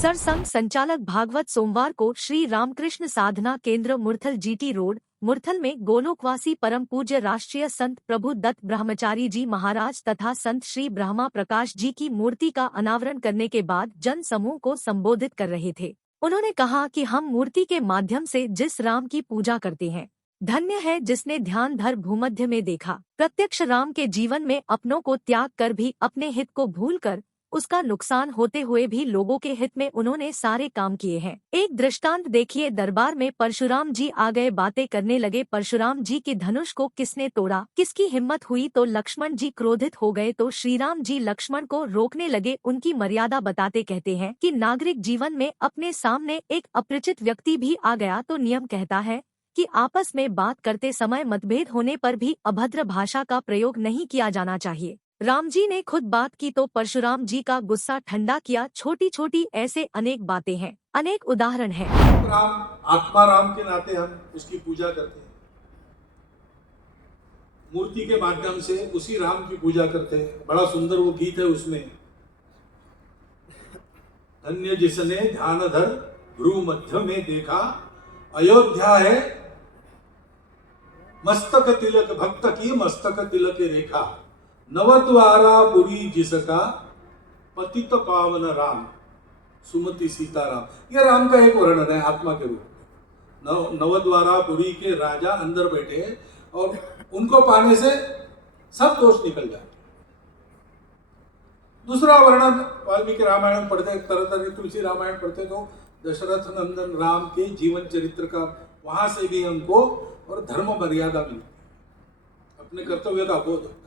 सरसंघ संचालक भागवत सोमवार को श्री रामकृष्ण साधना केंद्र मुरथल जीटी रोड मुरथल में गोलोकवासी परम पूज्य राष्ट्रीय संत प्रभु दत्त ब्रह्मचारी जी महाराज तथा संत श्री ब्रह्मा प्रकाश जी की मूर्ति का अनावरण करने के बाद जन समूह को संबोधित कर रहे थे। उन्होंने कहा कि हम मूर्ति के माध्यम से जिस राम की पूजा करते हैं, धन्य है जिसने ध्यान धर भूमध्य में देखा। प्रत्यक्ष राम के जीवन में अपनों को त्याग कर भी अपने हित को भूलकर उसका नुकसान होते हुए भी लोगों के हित में उन्होंने सारे काम किए हैं। एक दृष्टांत देखिए, दरबार में परशुराम जी आ गए, बातें करने लगे। परशुराम जी के धनुष को किसने तोड़ा, किसकी हिम्मत हुई? तो लक्ष्मण जी क्रोधित हो गए तो श्रीराम जी लक्ष्मण को रोकने लगे। उनकी मर्यादा बताते कहते हैं कि नागरिक जीवन में अपने सामने एक अपरिचित व्यक्ति भी आ गया तो नियम कहता है कि आपस में बात करते समय मतभेद होने पर भी अभद्र भाषा का प्रयोग नहीं किया जाना चाहिए। राम जी ने खुद बात की तो परशुराम जी का गुस्सा ठंडा किया। छोटी छोटी ऐसे अनेक बातें हैं, अनेक उदाहरण हैं। राम आत्मा राम के नाते हम उसकी पूजा करते हैं, मूर्ति के माध्यम से उसी राम की पूजा करते हैं। बड़ा सुंदर वो गीत है, उसमें धन्य जिसने ध्यान धर भ्रू मध्य में देखा, अयोध्या है मस्तक तिलक, भक्त की मस्तक तिलक रेखा, नवद्वारा पुरी जिसका पतित पावन राम, सुमति सीताराम। यह राम का एक वर्णन है आत्मा के रूप में। नवद्वारा पुरी के राजा अंदर बैठे और उनको पाने से सब दोष निकल जाते। दूसरा वर्णन वाल्मीकि रामायण पढ़ते, तरह तरह की तुलसी रामायण पढ़ते तो दशरथ नंदन राम के जीवन चरित्र का वहां से भी हमको और धर्म मर्यादा मिलती, अपने कर्तव्य का बोध होता है।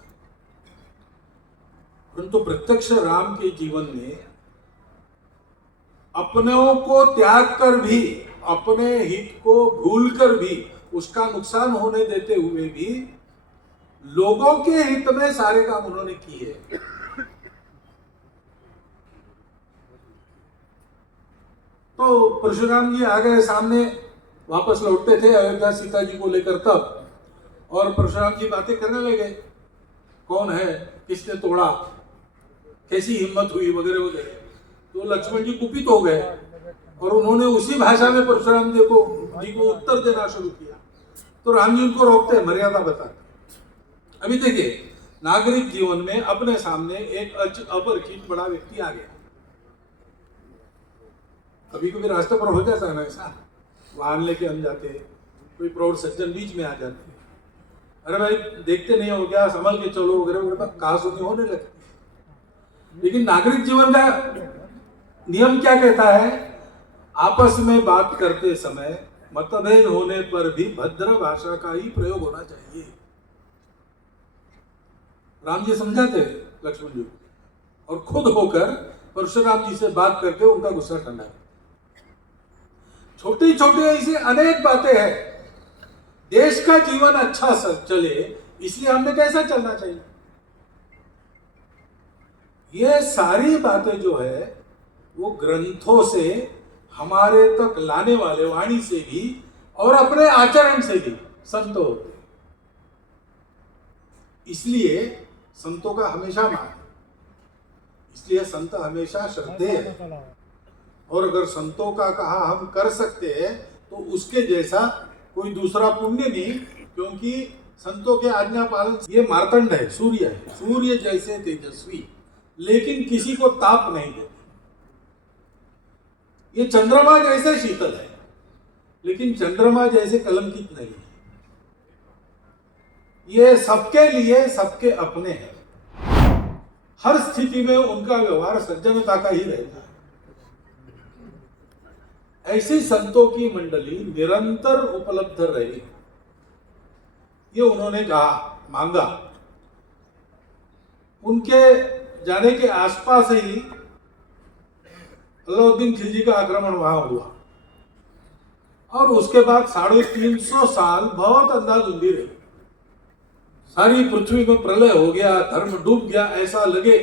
परंतु प्रत्यक्ष राम के जीवन में अपनों को त्याग कर भी, अपने हित को भूल कर भी, उसका नुकसान होने देते हुए भी लोगों के हित में सारे काम उन्होंने किए। तो परशुराम जी आ गए सामने, वापस लौटते थे अयोध्या सीता जी को लेकर तब, और परशुराम जी बातें करने लगे, कौन है, किसने तोड़ा, कैसी हिम्मत हुई, वगैरह वगैरह। तो लक्ष्मण जी कुपित हो गए और उन्होंने उसी भाषा में परशुराम जी को उत्तर देना शुरू किया। तो राम जी उनको रोकते, मर्यादा बताते। अभी देखिए, नागरिक जीवन में अपने सामने एक अपरिचित बड़ा व्यक्ति आ गया, कभी कभी रास्ते पर हो जाता है ना ऐसा, वाहन लेके हम जाते हैं, कोई प्रौढ़ सज्जन बीच में आ जाते हैं, अरे भाई देखते नहीं हो गया, संभल के चलो वगैरह वगैरह, कहा सुनी होने लगती। लेकिन नागरिक जीवन का नियम क्या कहता है? आपस में बात करते समय मतभेद होने पर भी भद्र भाषा का ही प्रयोग होना चाहिए। राम जी समझाते लक्ष्मण जी और खुद होकर परशुराम जी से बात करके उनका गुस्सा ठंडा। छोटी छोटी ऐसी अनेक बातें हैं। देश का जीवन अच्छा चले इसलिए हमने कैसा चलना चाहिए, ये सारी बातें जो है वो ग्रंथों से हमारे तक लाने वाले वाणी से भी और अपने आचरण से भी संत होते। इसलिए संतों का हमेशा मान, इसलिए संत हमेशा श्रद्धेय है। और अगर संतों का कहा हम कर सकते हैं तो उसके जैसा कोई दूसरा पुण्य नहीं, क्योंकि संतों के आज्ञा पालन, ये मार्तंड है, सूर्य है, सूर्य जैसे तेजस्वी लेकिन किसी को ताप नहीं देते। ये चंद्रमा जैसे शीतल है लेकिन चंद्रमा जैसे कलंकित नहीं है। ये सबके लिए, सबके अपने हैं। हर स्थिति में उनका व्यवहार सज्जनता का ही रहता है। ऐसी संतों की मंडली निरंतर उपलब्ध रही, ये उन्होंने कहा, मांगा। उनके जाने के आसपास ही अलाउद्दीन खिलजी का आक्रमण वहां हुआ और उसके बाद 350 साल बहुत अंधाधुंधी रही। सारी पृथ्वी में प्रलय हो गया, धर्म डूब गया, ऐसा लगे,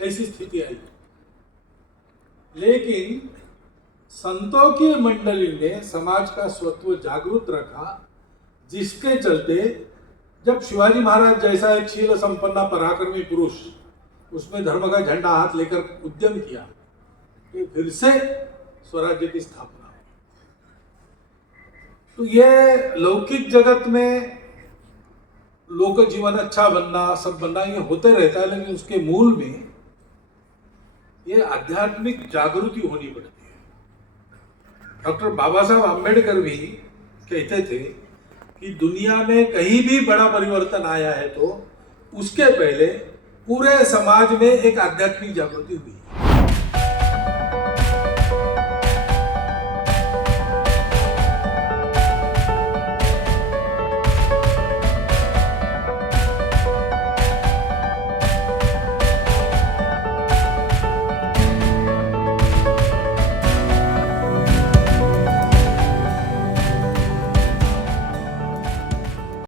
ऐसी स्थिति आई। लेकिन संतों की मंडली ने समाज का स्वत्व जागृत रखा, जिसके चलते जब शिवाजी महाराज जैसा एक शील संपन्न पराक्रमी पुरुष उसमें धर्म का झंडा हाथ लेकर उद्यम किया, तो फिर से स्वराज्य की स्थापना। तो ये लौकिक जगत में लोक जीवन अच्छा बनना, सब बनना, ये होते रहता है, लेकिन उसके मूल में ये आध्यात्मिक जागृति होनी पड़ती है। डॉक्टर बाबा साहब आम्बेडकर भी कहते थे कि दुनिया में कहीं भी बड़ा परिवर्तन आया है तो उसके पहले पूरे समाज में एक आध्यात्मिक जागृति हुई है।